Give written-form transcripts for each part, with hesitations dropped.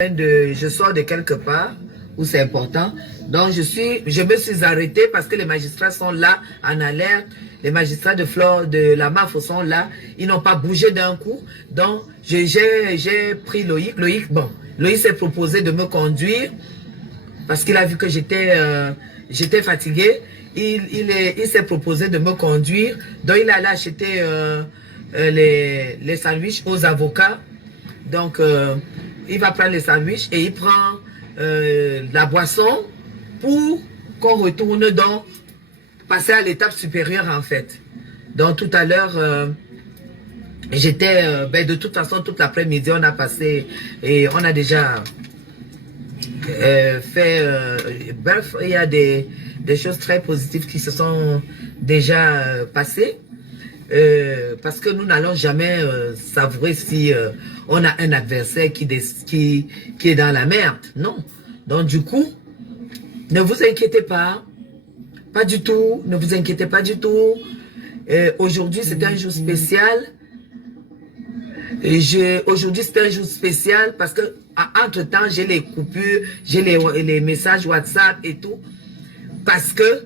Je sors de quelque part où c'est important. Donc je me suis arrêtée parce que les magistrats sont là en alerte. Les magistrats de Flore de la MAF sont là. Ils n'ont pas bougé d'un coup. Donc j'ai pris Loïc. Loïc s'est proposé de me conduire parce qu'il a vu que j'étais fatiguée. Il s'est proposé de me conduire. Donc il allait acheter les sandwichs aux avocats. Donc il va prendre les sandwichs et il prend la boisson pour qu'on retourne donc passer à l'étape supérieure en fait. Donc tout à l'heure, j'étais, de toute façon toute l'après-midi on a passé et on a déjà fait, bref, il y a des choses très positives qui se sont déjà passées. Parce que nous n'allons jamais savourer si on a un adversaire qui est dans la merde. Non. Donc du coup, ne vous inquiétez pas. Pas du tout. Ne vous inquiétez pas du tout. Aujourd'hui, c'est un jour spécial. Aujourd'hui, c'est un jour spécial parce que entre-temps, j'ai les coupures, j'ai les messages WhatsApp et tout. Parce que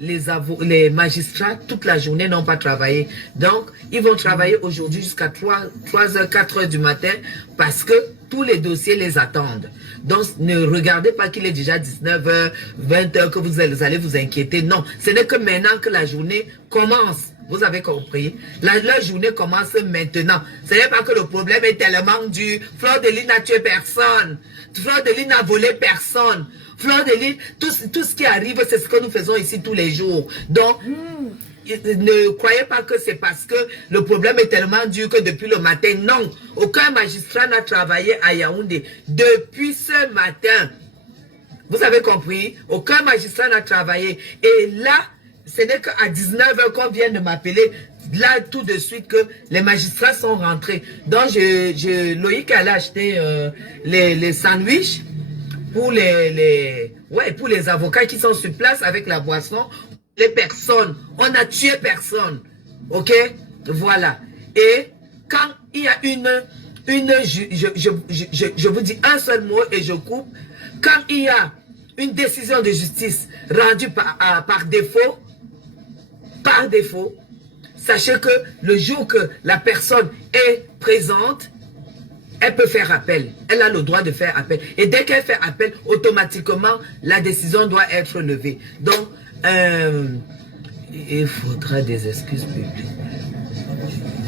les magistrats, toute la journée, n'ont pas travaillé. Donc, ils vont travailler aujourd'hui jusqu'à 3h, 4h du matin parce que tous les dossiers les attendent. Donc, ne regardez pas qu'il est déjà 19h, 20h, que vous allez vous inquiéter. Non, ce n'est que maintenant que la journée commence. Vous avez compris? La journée commence maintenant. Ce n'est pas que le problème est tellement dur. Flore de Lys n'a tué personne. Flore de Lys n'a volé personne. Flore de Lys, tout ce qui arrive, c'est ce que nous faisons ici tous les jours. Donc, ne croyez pas que c'est parce que le problème est tellement dur que depuis le matin. Non, aucun magistrat n'a travaillé à Yaoundé depuis ce matin. Vous avez compris? Aucun magistrat n'a travaillé. Et là, ce n'est qu'à 19h qu'on vient de m'appeler, là tout de suite que les magistrats sont rentrés. Donc Loïc allait acheter les sandwichs pour pour les avocats qui sont sur place avec la boisson. Les personnes, on a tué personne. Ok? Voilà. Et quand il y a je vous dis un seul mot et je coupe. Quand il y a une décision de justice rendue par défaut, sachez que le jour que la personne est présente, elle peut faire appel. Elle a le droit de faire appel. Et dès qu'elle fait appel, automatiquement, la décision doit être levée. Donc, il faudra des excuses publiques.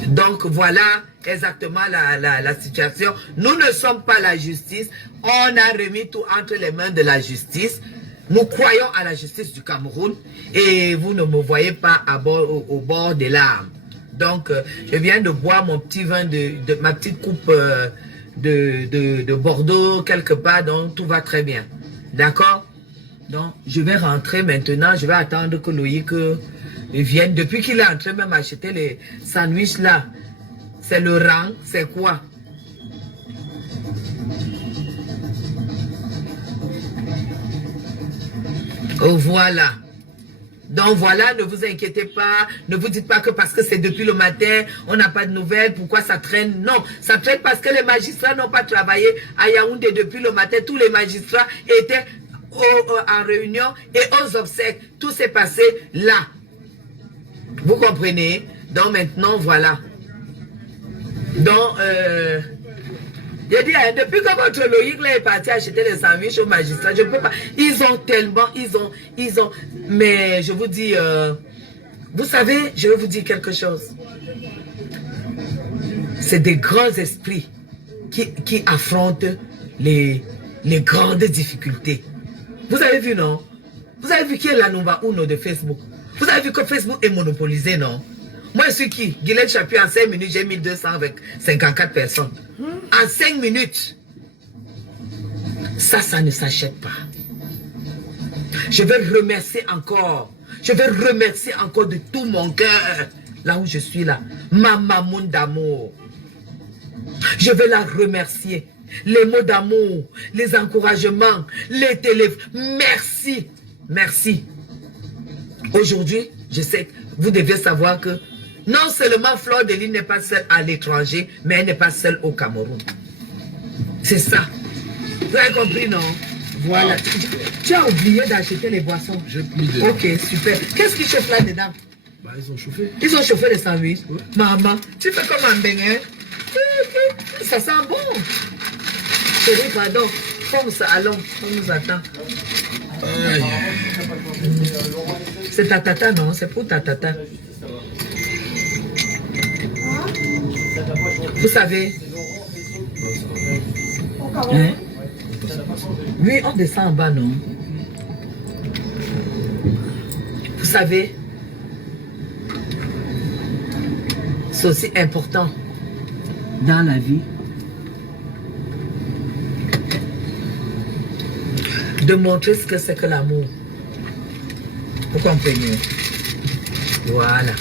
Donc, voilà exactement la situation. Nous ne sommes pas la justice. On a remis tout entre les mains de la justice. Nous croyons à la justice du Cameroun et vous ne me voyez pas au bord des larmes. Donc, je viens de boire mon petit vin, ma petite coupe de Bordeaux quelque part, donc tout va très bien. D'accord? Donc, je vais rentrer maintenant, je vais attendre que Loïc vienne. Depuis qu'il est entré même acheter les sandwichs là, c'est le rang, c'est quoi? Oh, voilà. Donc voilà, ne vous inquiétez pas, ne vous dites pas que parce que c'est depuis le matin, on n'a pas de nouvelles, pourquoi ça traîne? Non, ça traîne parce que les magistrats n'ont pas travaillé à Yaoundé depuis le matin. Tous les magistrats étaient en réunion et aux obsèques. Tout s'est passé là. Vous comprenez? Donc maintenant, voilà. Donc, j'ai dit, depuis que votre Loïc là est parti acheter les sandwichs aux magistrats, je ne peux pas. Ils ont tellement, ils ont. Mais je vous dis, vous savez, je vais vous dire quelque chose. C'est des grands esprits qui affrontent les grandes difficultés. Vous avez vu, non? Vous avez vu qui est la Numba Uno de Facebook? Vous avez vu que Facebook est monopolisé, non? Moi, je suis qui? Guylaine Chapuis, en 5 minutes, j'ai 1200 avec 54 personnes. En 5 minutes. Ça ne s'achète pas. Je vais remercier encore. Je vais remercier encore de tout mon cœur. Là où je suis là. Ma maman d'amour. Je vais la remercier. Les mots d'amour, les encouragements, les téléphones. Merci. Merci. Aujourd'hui, je sais que vous devez savoir que non seulement Flore de Lys n'est pas seule à l'étranger, mais elle n'est pas seule au Cameroun. C'est ça. Vous avez compris, non? Voilà. Tu as oublié d'acheter les boissons. J'ai mis dedans. Ok, super. Qu'est-ce qu'ils chauffent là-dedans? Bah, ils ont chauffé. Ils ont chauffé les sandwichs. Ouais. Maman, tu fais comme un beignet. Ça sent bon. Chérie, pardon. Comme ça, allons, on nous attend. Aïe. C'est ta tata, non? C'est pour ta tata. Vous savez? Hein? Oui, on descend en bas, non? Vous savez? C'est aussi important dans la vie de montrer ce que c'est que l'amour. Vous comprenez? Voilà.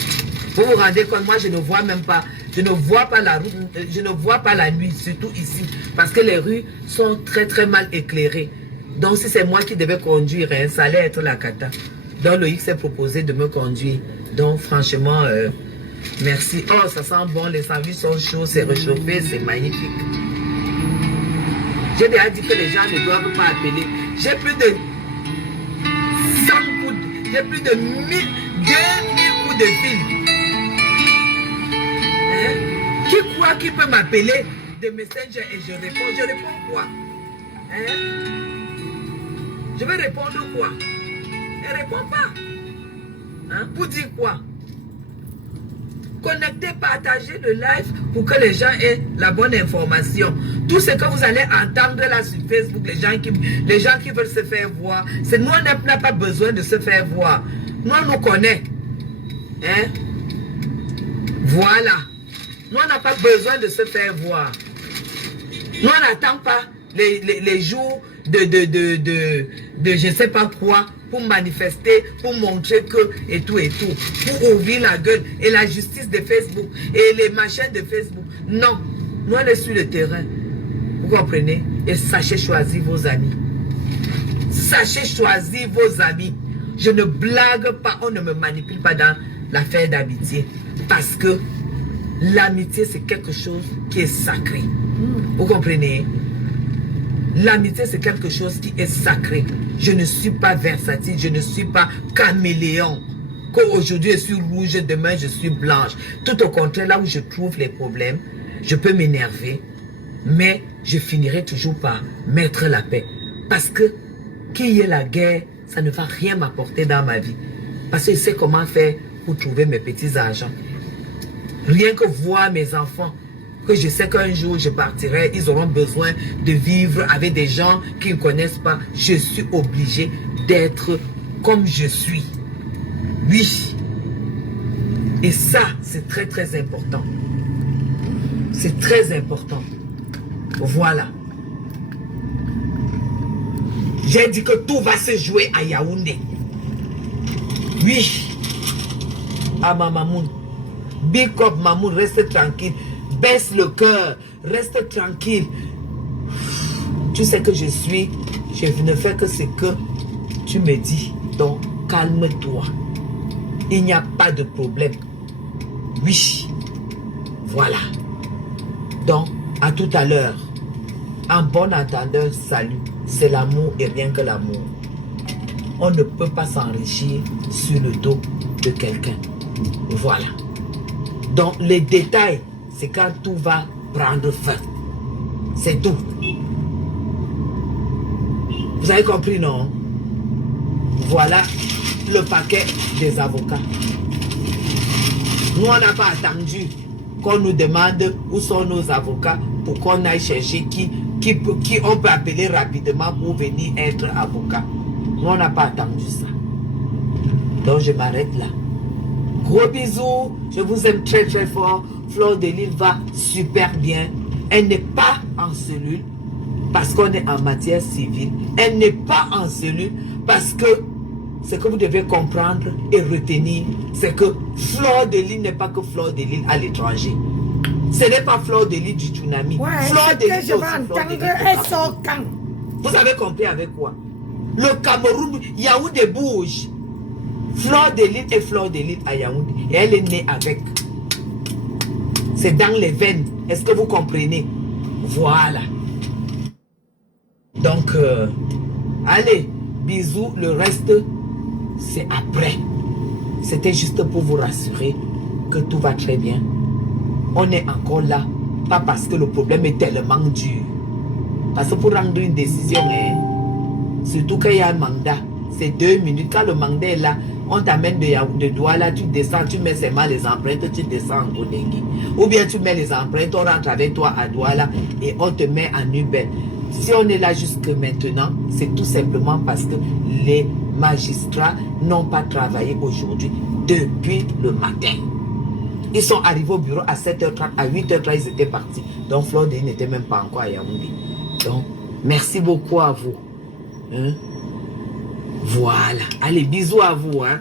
Vous vous rendez compte, moi je ne vois même pas, je ne vois pas la route, je ne vois pas la nuit, surtout ici, parce que les rues sont très très mal éclairées. Donc si c'est moi qui devais conduire, hein, ça allait être la cata. Donc Loïc s'est proposé de me conduire. Donc franchement, merci. Oh, ça sent bon, les sandwichs sont chauds, c'est réchauffé, c'est magnifique. J'ai déjà dit que les gens ne doivent pas appeler. J'ai plus de 100 coups, j'ai plus de 1000, 2000 coups de fil. Hein? Qui croit qu'il peut m'appeler de Messenger et je réponds? Je réponds quoi? Hein? Je vais répondre quoi? Elle ne répond pas. Hein? Pour dire quoi? Connectez, partagez le live pour que les gens aient la bonne information. Tout ce que vous allez entendre là sur Facebook, les gens qui veulent se faire voir, c'est nous, on n'a pas besoin de se faire voir. Nous, on nous connaît. Hein? Voilà. Nous, on n'a pas besoin de se faire voir. Nous, on n'attend pas les jours de je ne sais pas quoi pour manifester, pour montrer que et tout, pour ouvrir la gueule et la justice de Facebook et les machins de Facebook. Non, nous on est sur le terrain. Vous comprenez? Et sachez choisir vos amis. Sachez choisir vos amis. Je ne blague pas, on ne me manipule pas dans l'affaire d'amitié. Parce que l'amitié c'est quelque chose qui est sacré. Vous comprenez? L'amitié, c'est quelque chose qui est sacré. Je ne suis pas versatile, je ne suis pas caméléon. Qu'aujourd'hui je suis rouge, demain je suis blanche. Tout au contraire, là où je trouve les problèmes, je peux m'énerver, mais je finirai toujours par mettre la paix. Parce que qu'il y ait la guerre, ça ne va rien m'apporter dans ma vie. Parce que je sais comment faire pour trouver mes petits argents. Rien que voir mes enfants, que je sais qu'un jour je partirai, ils auront besoin de vivre avec des gens qui ne connaissent pas. Je suis obligé d'être comme je suis. Oui. Et ça, c'est très très important. C'est très important. Voilà. J'ai dit que tout va se jouer à Yaoundé. Oui. À ma mamoun. Big up mamoun, reste tranquille. Baisse le cœur, reste tranquille. Tu sais que je ne fais que ce que tu me dis. Donc, calme-toi. Il n'y a pas de problème. Oui. Voilà. Donc, à tout à l'heure. En bon entendeur, salut. C'est l'amour et rien que l'amour. On ne peut pas s'enrichir sur le dos de quelqu'un. Voilà. Donc, les détails, c'est quand tout va prendre fin. C'est tout. Vous avez compris, non? Voilà le paquet des avocats. Nous, on n'a pas attendu qu'on nous demande où sont nos avocats pour qu'on aille chercher qui on peut appeler rapidement pour venir être avocat. Nous, on n'a pas attendu ça. Donc, je m'arrête là. Gros bisous, je vous aime très très fort. Fleur de Lys va super bien. Elle n'est pas en cellule parce qu'on est en matière civile. Elle n'est pas en cellule parce que ce que vous devez comprendre et retenir, c'est que Fleur de Lys n'est pas que Fleur de Lys à l'étranger. Ce n'est pas Fleur de Lys du tsunami. Ouais, Fleur de Lys je vais entendre, elle sort quand? Vous avez compris avec quoi? Le Cameroun, Yaoundé bouge. Fleur de Lys est Fleur de Lys à Yaoundé. Et elle est née avec. C'est dans les veines. Est-ce que vous comprenez? Voilà. Donc, Donc, allez, bisous, le reste, c'est après. C'était juste pour vous rassurer que tout va très bien. On est encore là, pas parce que le problème est tellement dur. Parce que pour rendre une décision, surtout qu'il y a un mandat, c'est 2 minutes. Quand le mandat est là, on t'amène de Douala, tu descends, tu mets seulement les empreintes, tu descends en Godengi. Ou bien tu mets les empreintes, on rentre avec toi à Douala et on te met en Uber. Si on est là jusque maintenant, c'est tout simplement parce que les magistrats n'ont pas travaillé aujourd'hui depuis le matin. Ils sont arrivés au bureau à 7h30, à 8h30, ils étaient partis. Donc Floride n'était même pas encore à Yaoundé. Donc, merci beaucoup à vous. Hein? Voilà. Allez, bisous à vous. Hein?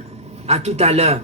À tout à l'heure.